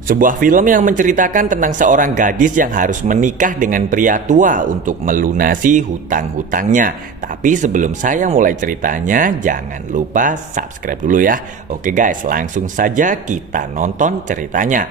Sebuah film yang menceritakan tentang seorang gadis yang harus menikah dengan pria tua untuk melunasi hutang-hutangnya. Tapi sebelum saya mulai ceritanya, jangan lupa subscribe dulu ya. Oke guys, langsung saja kita nonton ceritanya.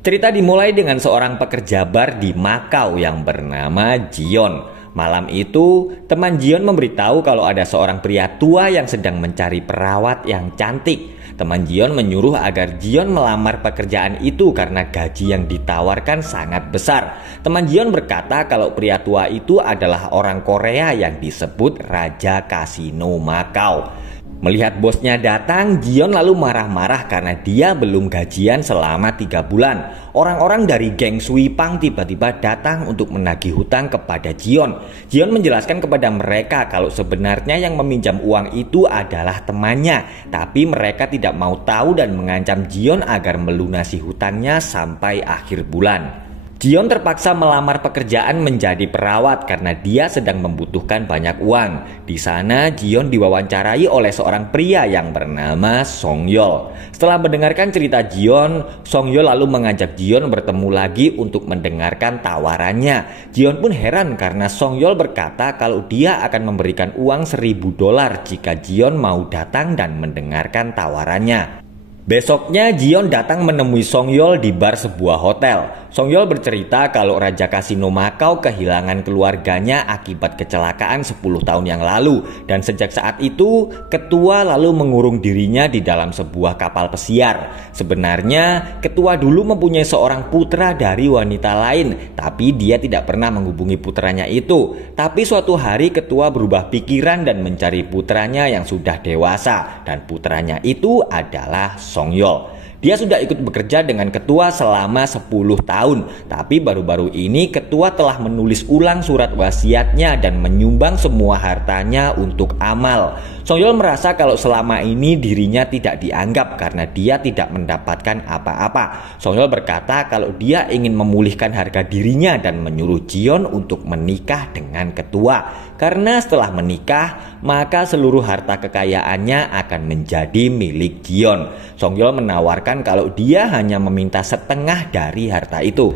Cerita dimulai dengan seorang pekerja bar di Makau yang bernama Jion. Malam itu, teman Jion memberitahu kalau ada seorang pria tua yang sedang mencari perawat yang cantik. Teman Jion menyuruh agar Jion melamar pekerjaan itu karena gaji yang ditawarkan sangat besar. Teman Jion berkata kalau pria tua itu adalah orang Korea yang disebut Raja Kasino Makau. Melihat bosnya datang, Jion lalu marah-marah karena dia belum gajian selama 3 bulan. Orang-orang dari geng Suipang tiba-tiba datang untuk menagih hutang kepada Jion. Jion menjelaskan kepada mereka kalau sebenarnya yang meminjam uang itu adalah temannya. Tapi mereka tidak mau tahu dan mengancam Jion agar melunasi hutangnya sampai akhir bulan. Jion terpaksa melamar pekerjaan menjadi perawat karena dia sedang membutuhkan banyak uang. Di sana Jion diwawancarai oleh seorang pria yang bernama Songyol. Setelah mendengarkan cerita Jion, Songyol lalu mengajak Jion bertemu lagi untuk mendengarkan tawarannya. Jion pun heran karena Songyol berkata kalau dia akan memberikan uang $1.000 jika Jion mau datang dan mendengarkan tawarannya. Besoknya Jion datang menemui Songyol di bar sebuah hotel. Songyol bercerita kalau Raja Kasino Makau kehilangan keluarganya akibat kecelakaan 10 tahun yang lalu. Dan sejak saat itu, ketua lalu mengurung dirinya di dalam sebuah kapal pesiar. Sebenarnya, ketua dulu mempunyai seorang putra dari wanita lain, tapi dia tidak pernah menghubungi putranya itu. Tapi suatu hari ketua berubah pikiran dan mencari putranya yang sudah dewasa. Dan putranya itu adalah Songyol. Dia sudah ikut bekerja dengan ketua selama 10 tahun. Tapi baru-baru ini ketua telah menulis ulang surat wasiatnya dan menyumbang semua hartanya untuk amal. Songyol merasa kalau selama ini dirinya tidak dianggap karena dia tidak mendapatkan apa-apa. Songyol berkata kalau dia ingin memulihkan harga dirinya dan menyuruh Jion untuk menikah dengan ketua. Karena setelah menikah, maka seluruh harta kekayaannya akan menjadi milik Jion. Songyol menawarkan kalau dia hanya meminta setengah dari harta itu.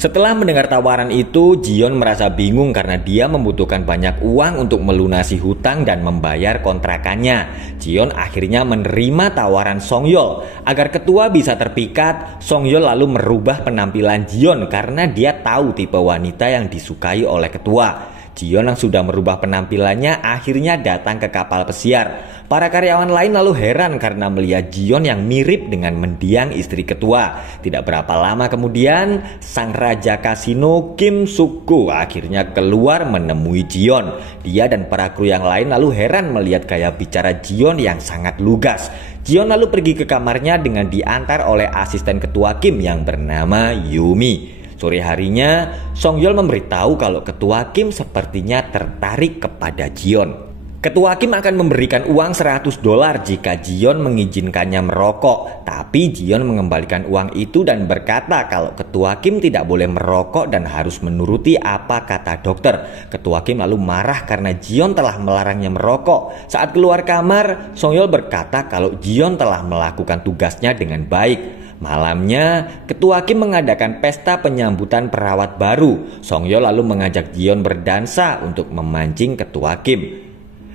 Setelah mendengar tawaran itu, Jion merasa bingung karena dia membutuhkan banyak uang untuk melunasi hutang dan membayar kontrakannya. Jion akhirnya menerima tawaran Songyol. Agar ketua bisa terpikat, Songyol lalu merubah penampilan Jion karena dia tahu tipe wanita yang disukai oleh ketua. Jion yang sudah merubah penampilannya akhirnya datang ke kapal pesiar. Para karyawan lain lalu heran karena melihat Jion yang mirip dengan mendiang istri ketua. Tidak berapa lama kemudian, sang Raja Kasino Kim Suk-gu akhirnya keluar menemui Jion. Dia dan para kru yang lain lalu heran melihat gaya bicara Jion yang sangat lugas. Jion lalu pergi ke kamarnya dengan diantar oleh asisten ketua Kim yang bernama Yumi. Sore harinya, Songyol memberitahu kalau ketua Kim sepertinya tertarik kepada Jion. Ketua Kim akan memberikan uang $100 jika Jion mengizinkannya merokok. Tapi Jion mengembalikan uang itu dan berkata kalau ketua Kim tidak boleh merokok dan harus menuruti apa kata dokter. Ketua Kim lalu marah karena Jion telah melarangnya merokok. Saat keluar kamar, Songyol berkata kalau Jion telah melakukan tugasnya dengan baik. Malamnya, ketua Kim mengadakan pesta penyambutan perawat baru. Songyol lalu mengajak Jion berdansa untuk memancing ketua Kim.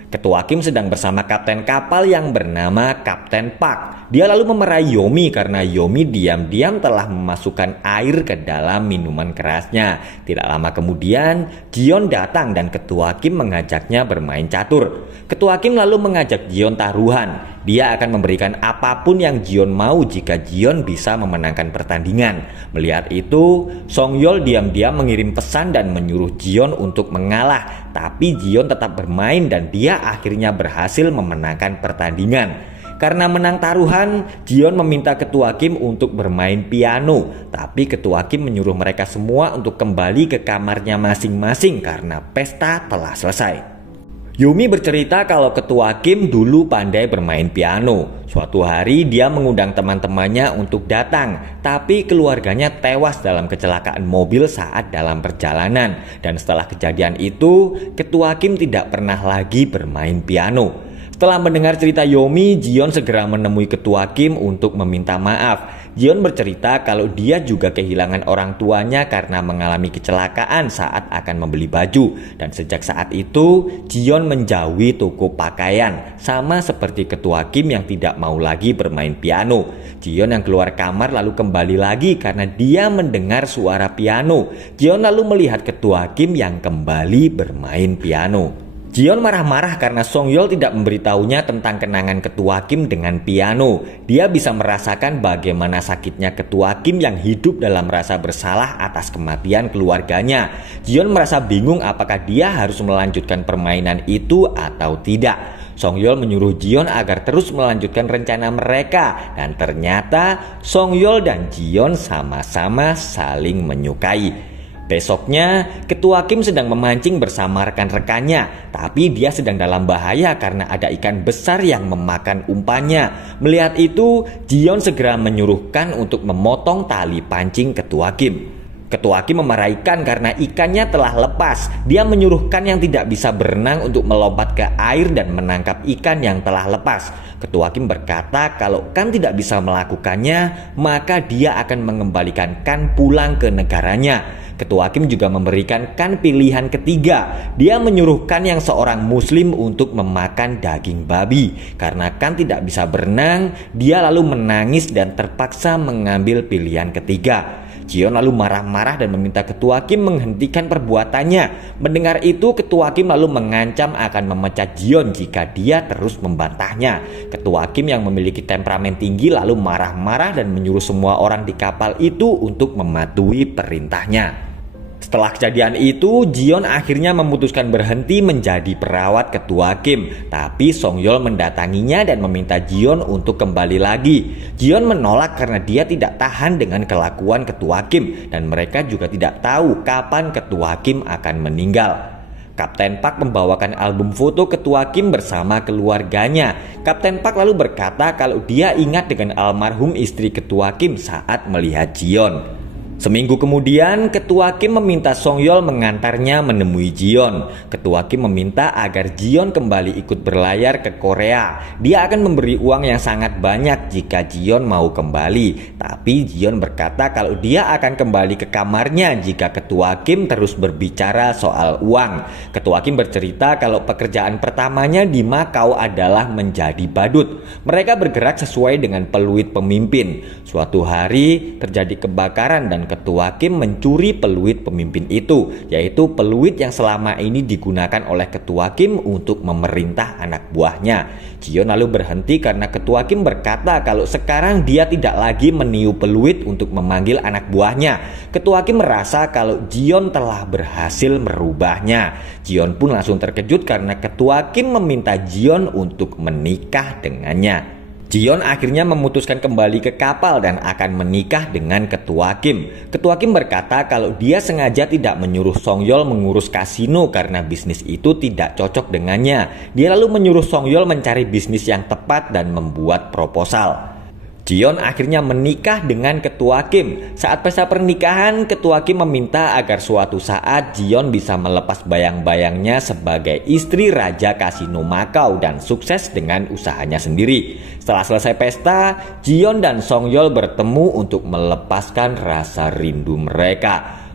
Ketua Kim sedang bersama kapten kapal yang bernama Kapten Park. Dia lalu memeraih Yomi karena Yomi diam-diam telah memasukkan air ke dalam minuman kerasnya. Tidak lama kemudian, Jion datang dan ketua Kim mengajaknya bermain catur. Ketua Kim lalu mengajak Jion taruhan. Dia akan memberikan apapun yang Jion mau jika Jion bisa memenangkan pertandingan. Melihat itu, Songyol diam-diam mengirim pesan dan menyuruh Jion untuk mengalah. Tapi Jion tetap bermain dan dia akhirnya berhasil memenangkan pertandingan. Karena menang taruhan, Jion meminta ketua Kim untuk bermain piano. Tapi ketua Kim menyuruh mereka semua untuk kembali ke kamarnya masing-masing karena pesta telah selesai. Yumi bercerita kalau ketua Kim dulu pandai bermain piano. Suatu hari dia mengundang teman-temannya untuk datang, tapi keluarganya tewas dalam kecelakaan mobil saat dalam perjalanan. Dan setelah kejadian itu, ketua Kim tidak pernah lagi bermain piano. Setelah mendengar cerita Yomi, Jion segera menemui ketua Kim untuk meminta maaf. Jion bercerita kalau dia juga kehilangan orang tuanya karena mengalami kecelakaan saat akan membeli baju. Dan sejak saat itu, Jion menjauhi toko pakaian, sama seperti ketua Kim yang tidak mau lagi bermain piano. Jion yang keluar kamar lalu kembali lagi karena dia mendengar suara piano. Jion lalu melihat ketua Kim yang kembali bermain piano. Jion marah-marah karena Songyol tidak memberitahunya tentang kenangan ketua Kim dengan piano. Dia bisa merasakan bagaimana sakitnya ketua Kim yang hidup dalam rasa bersalah atas kematian keluarganya. Jion merasa bingung apakah dia harus melanjutkan permainan itu atau tidak. Songyol menyuruh Jion agar terus melanjutkan rencana mereka, dan ternyata Songyol dan Jion sama-sama saling menyukai. Besoknya, ketua Kim sedang memancing bersama rekan-rekannya, tapi dia sedang dalam bahaya karena ada ikan besar yang memakan umpannya. Melihat itu, Jion segera menyuruhkan untuk memotong tali pancing ketua Kim. Ketua Kim memarahi ikan karena ikannya telah lepas. Dia menyuruhkan yang tidak bisa berenang untuk melompat ke air dan menangkap ikan yang telah lepas. Ketua Kim berkata kalau Kan tidak bisa melakukannya, maka dia akan mengembalikan Kan pulang ke negaranya. Ketua Kim juga memberikan Kan pilihan ketiga. Dia menyuruhkan yang seorang muslim untuk memakan daging babi. Karena Kan tidak bisa berenang, dia lalu menangis dan terpaksa mengambil pilihan ketiga. Jion lalu marah-marah dan meminta ketua Kim menghentikan perbuatannya. Mendengar itu, ketua Kim lalu mengancam akan memecat Jion jika dia terus membantahnya. Ketua Kim yang memiliki temperamen tinggi lalu marah-marah dan menyuruh semua orang di kapal itu untuk mematuhi perintahnya. Setelah kejadian itu, Jion akhirnya memutuskan berhenti menjadi perawat ketua Kim. Tapi Songyol mendatanginya dan meminta Jion untuk kembali lagi. Jion menolak karena dia tidak tahan dengan kelakuan ketua Kim. Dan mereka juga tidak tahu kapan ketua Kim akan meninggal. Kapten Pak membawakan album foto ketua Kim bersama keluarganya. Kapten Pak lalu berkata kalau dia ingat dengan almarhum istri ketua Kim saat melihat Jion. Seminggu kemudian, ketua Kim meminta Songyol mengantarnya menemui Jion. Ketua Kim meminta agar Jion kembali ikut berlayar ke Korea. Dia akan memberi uang yang sangat banyak jika Jion mau kembali. Tapi Jion berkata kalau dia akan kembali ke kamarnya jika ketua Kim terus berbicara soal uang. Ketua Kim bercerita kalau pekerjaan pertamanya di Makau adalah menjadi badut. Mereka bergerak sesuai dengan peluit pemimpin. Suatu hari terjadi kebakaran dan ketua Kim mencuri peluit pemimpin itu, yaitu peluit yang selama ini digunakan oleh ketua Kim untuk memerintah anak buahnya. Jion lalu berhenti karena ketua Kim berkata kalau sekarang dia tidak lagi meniup peluit untuk memanggil anak buahnya. Ketua Kim merasa kalau Jion telah berhasil merubahnya. Jion pun langsung terkejut karena ketua Kim meminta Jion untuk menikah dengannya. Jion akhirnya memutuskan kembali ke kapal dan akan menikah dengan ketua Kim. Ketua Kim berkata kalau dia sengaja tidak menyuruh Songyol mengurus kasino karena bisnis itu tidak cocok dengannya. Dia lalu menyuruh Songyol mencari bisnis yang tepat dan membuat proposal. Jion akhirnya menikah dengan ketua Kim. Saat pesta pernikahan, ketua Kim meminta agar suatu saat Jion bisa melepas bayang-bayangnya sebagai istri raja kasino Makau dan sukses dengan usahanya sendiri. Setelah selesai pesta, Jion dan Songyol bertemu untuk melepaskan rasa rindu mereka.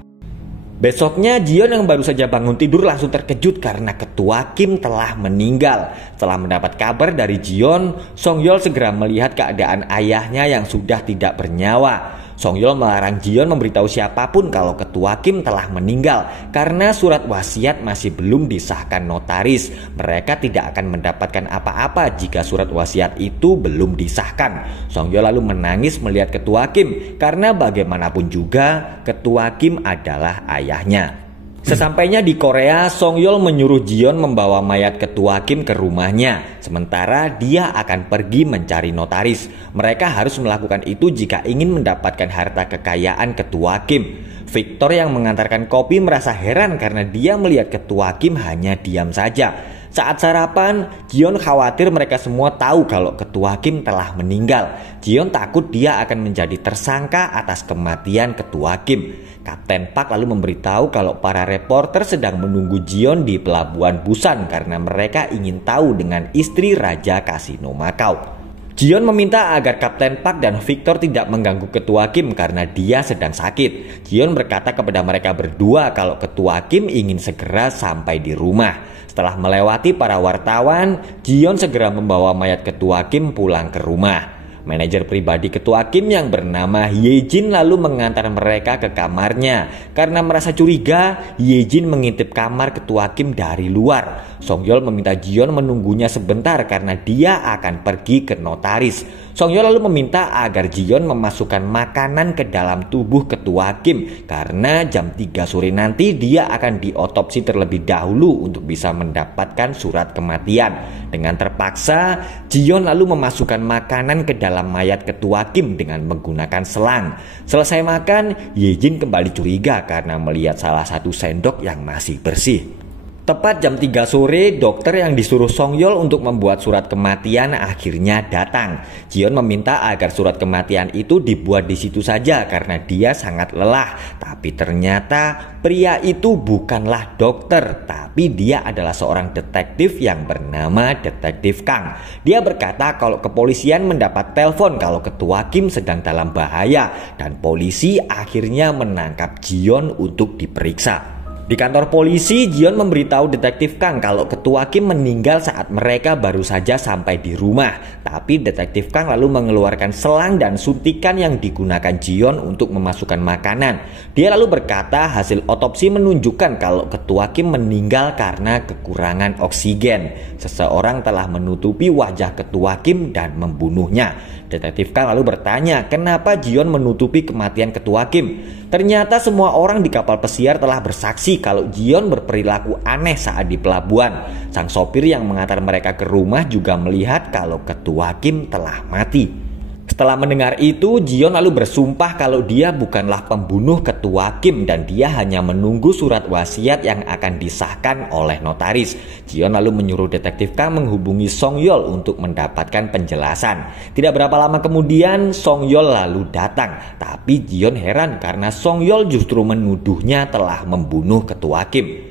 Besoknya Jion yang baru saja bangun tidur langsung terkejut karena ketua Kim telah meninggal. Setelah mendapat kabar dari Jion, Songyol segera melihat keadaan ayahnya yang sudah tidak bernyawa. Songyol melarang Jion memberitahu siapapun kalau ketua Kim telah meninggal karena surat wasiat masih belum disahkan notaris. Mereka tidak akan mendapatkan apa-apa jika surat wasiat itu belum disahkan. Songyol lalu menangis melihat ketua Kim karena bagaimanapun juga ketua Kim adalah ayahnya. Sesampainya di Korea, Songyol menyuruh Jion membawa mayat ketua Kim ke rumahnya. Sementara dia akan pergi mencari notaris. Mereka harus melakukan itu jika ingin mendapatkan harta kekayaan ketua Kim. Victor yang mengantarkan kopi merasa heran karena dia melihat ketua Kim hanya diam saja. Saat sarapan, Jion khawatir mereka semua tahu kalau ketua Kim telah meninggal. Jion takut dia akan menjadi tersangka atas kematian ketua Kim. Kapten Pak lalu memberitahu kalau para reporter sedang menunggu Jion di pelabuhan Busan karena mereka ingin tahu dengan istri raja kasino Makau. Jion meminta agar Kapten Park dan Victor tidak mengganggu Ketua Kim karena dia sedang sakit. Jion berkata kepada mereka berdua kalau Ketua Kim ingin segera sampai di rumah. Setelah melewati para wartawan, Jion segera membawa mayat Ketua Kim pulang ke rumah. Manajer pribadi Ketua Kim yang bernama Ye-jin lalu mengantar mereka ke kamarnya. Karena merasa curiga, Ye-jin mengintip kamar Ketua Kim dari luar. Song-yeol meminta Jion menunggunya sebentar karena dia akan pergi ke notaris. Song-yeol lalu meminta agar Jion memasukkan makanan ke dalam tubuh Ketua Kim karena jam 3 sore nanti dia akan diotopsi terlebih dahulu untuk bisa mendapatkan surat kematian. Dengan terpaksa, Jion lalu memasukkan makanan ke dalam mayat Ketua Kim dengan menggunakan selang. Selesai makan, Ye-jin kembali curiga karena melihat salah satu sendok yang masih bersih. Tepat jam 3 sore, dokter yang disuruh Song-yeol untuk membuat surat kematian akhirnya datang. Jion meminta agar surat kematian itu dibuat di situ saja karena dia sangat lelah. Tapi ternyata pria itu bukanlah dokter, tapi dia adalah seorang detektif yang bernama Detektif Kang. Dia berkata kalau kepolisian mendapat telepon kalau Ketua Kim sedang dalam bahaya dan polisi akhirnya menangkap Jion untuk diperiksa. Di kantor polisi, Jion memberitahu Detektif Kang kalau Ketua Kim meninggal saat mereka baru saja sampai di rumah. Tapi Detektif Kang lalu mengeluarkan selang dan suntikan yang digunakan Jion untuk memasukkan makanan. Dia lalu berkata hasil otopsi menunjukkan kalau Ketua Kim meninggal karena kekurangan oksigen. Seseorang telah menutupi wajah Ketua Kim dan membunuhnya. Detektif Kang lalu bertanya kenapa Jion menutupi kematian Ketua Kim. Ternyata semua orang di kapal pesiar telah bersaksi kalau Jion berperilaku aneh saat di pelabuhan. Sang sopir yang mengantar mereka ke rumah juga melihat kalau Ketua Kim telah mati. Setelah mendengar itu, Jion lalu bersumpah kalau dia bukanlah pembunuh Ketua Kim dan dia hanya menunggu surat wasiat yang akan disahkan oleh notaris. Jion lalu menyuruh Detektif Kang menghubungi Song-yeol untuk mendapatkan penjelasan. Tidak berapa lama kemudian, Song-yeol lalu datang. Tapi Jion heran karena Song-yeol justru menuduhnya telah membunuh Ketua Kim.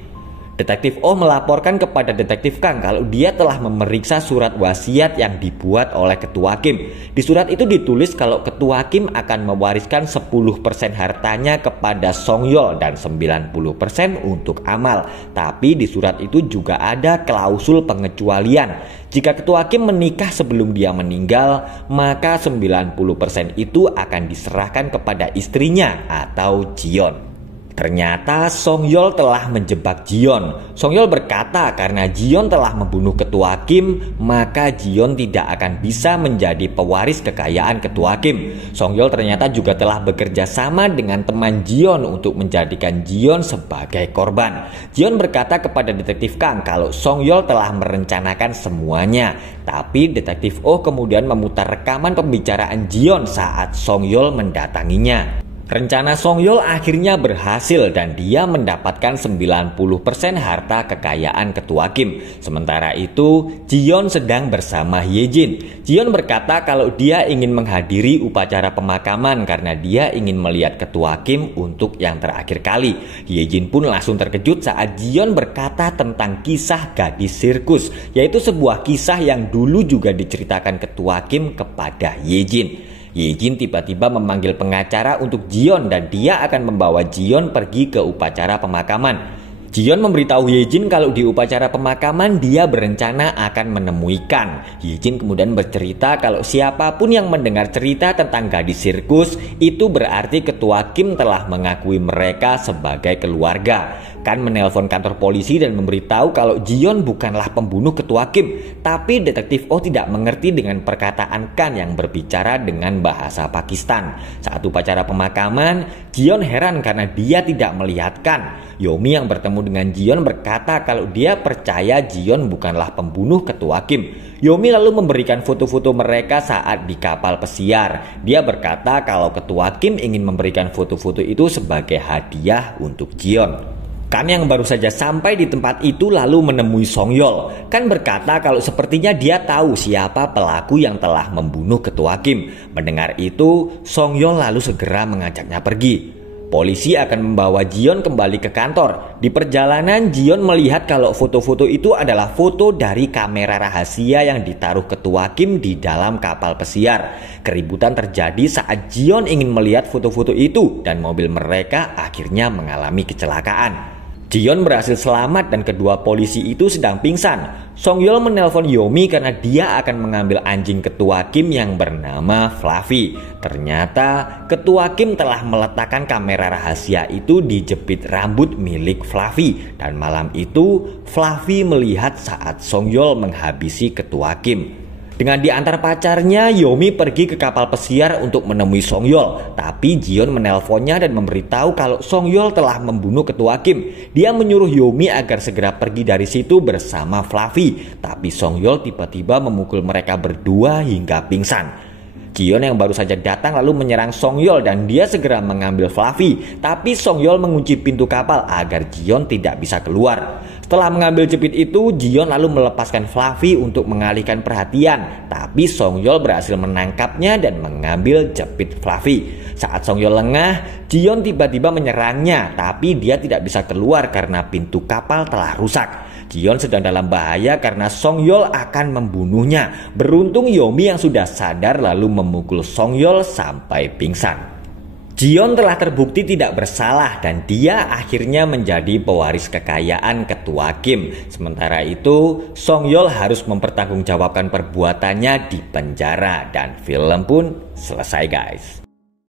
Detektif Oh melaporkan kepada Detektif Kang kalau dia telah memeriksa surat wasiat yang dibuat oleh Ketua Kim. Di surat itu ditulis kalau Ketua Kim akan mewariskan 10% hartanya kepada Song-yeol dan 90% untuk Amal. Tapi di surat itu juga ada klausul pengecualian. Jika Ketua Kim menikah sebelum dia meninggal, maka 90% itu akan diserahkan kepada istrinya atau Jion. Ternyata Song-yeol telah menjebak Jion. Song-yeol berkata karena Jion telah membunuh Ketua Kim, maka Jion tidak akan bisa menjadi pewaris kekayaan Ketua Kim. Song-yeol ternyata juga telah bekerja sama dengan teman Jion untuk menjadikan Jion sebagai korban. Jion berkata kepada Detektif Kang kalau Song-yeol telah merencanakan semuanya. Tapi Detektif Oh kemudian memutar rekaman pembicaraan Jion saat Song-yeol mendatanginya. Rencana Song-yeol akhirnya berhasil dan dia mendapatkan 90% harta kekayaan Ketua Kim. Sementara itu, Jion sedang bersama Ye-jin. Jion berkata kalau dia ingin menghadiri upacara pemakaman karena dia ingin melihat Ketua Kim untuk yang terakhir kali. Ye-jin pun langsung terkejut saat Jion berkata tentang kisah gadis sirkus, yaitu sebuah kisah yang dulu juga diceritakan Ketua Kim kepada Ye-jin. Ye-jin tiba-tiba memanggil pengacara untuk Jion dan dia akan membawa Jion pergi ke upacara pemakaman. Jion memberitahu Ye-jin kalau di upacara pemakaman dia berencana akan menemui Kang. Ye-jin kemudian bercerita kalau siapapun yang mendengar cerita tentang gadis sirkus itu berarti Ketua Kim telah mengakui mereka sebagai keluarga. Kang menelpon kantor polisi dan memberitahu kalau Jion bukanlah pembunuh Ketua Kim. Tapi Detektif Oh tidak mengerti dengan perkataan Kang yang berbicara dengan bahasa Pakistan. Saat upacara pemakaman, Jion heran karena dia tidak melihat Kang. Yomi yang bertemu dengan Jion berkata kalau dia percaya Jion bukanlah pembunuh Ketua Kim. Yomi lalu memberikan foto-foto mereka saat di kapal pesiar. Dia berkata kalau Ketua Kim ingin memberikan foto-foto itu sebagai hadiah untuk Jion. Kan yang baru saja sampai di tempat itu lalu menemui Song-yeol. Kan berkata kalau sepertinya dia tahu siapa pelaku yang telah membunuh Ketua Kim. Mendengar itu, Song-yeol lalu segera mengajaknya pergi. Polisi akan membawa Jion kembali ke kantor. Di perjalanan, Jion melihat kalau foto-foto itu adalah foto dari kamera rahasia yang ditaruh Ketua Kim di dalam kapal pesiar. Keributan terjadi saat Jion ingin melihat foto-foto itu dan mobil mereka akhirnya mengalami kecelakaan. Jion berhasil selamat dan kedua polisi itu sedang pingsan. Songyol menelpon Yomi karena dia akan mengambil anjing Ketua Kim yang bernama Fluffy. Ternyata Ketua Kim telah meletakkan kamera rahasia itu di jepit rambut milik Fluffy. Dan malam itu Fluffy melihat saat Songyol menghabisi Ketua Kim. Dengan diantar pacarnya, Yomi pergi ke kapal pesiar untuk menemui Songyol. Tapi Jion menelponnya dan memberitahu kalau Songyol telah membunuh Ketua Kim. Dia menyuruh Yomi agar segera pergi dari situ bersama Fluffy. Tapi Songyol tiba-tiba memukul mereka berdua hingga pingsan. Jion yang baru saja datang lalu menyerang Songyol dan dia segera mengambil Fluffy. Tapi Songyol mengunci pintu kapal agar Jion tidak bisa keluar. Setelah mengambil jepit itu, Jion lalu melepaskan Fluffy untuk mengalihkan perhatian. Tapi Songyol berhasil menangkapnya dan mengambil jepit Fluffy. Saat Songyol lengah, Jion tiba-tiba menyerangnya. Tapi dia tidak bisa keluar karena pintu kapal telah rusak. Jion sedang dalam bahaya karena Songyol akan membunuhnya. Beruntung Yomi yang sudah sadar lalu memukul Songyol sampai pingsan. Jion telah terbukti tidak bersalah dan dia akhirnya menjadi pewaris kekayaan Ketua Kim. Sementara itu, Songyol harus mempertanggungjawabkan perbuatannya di penjara dan film pun selesai guys.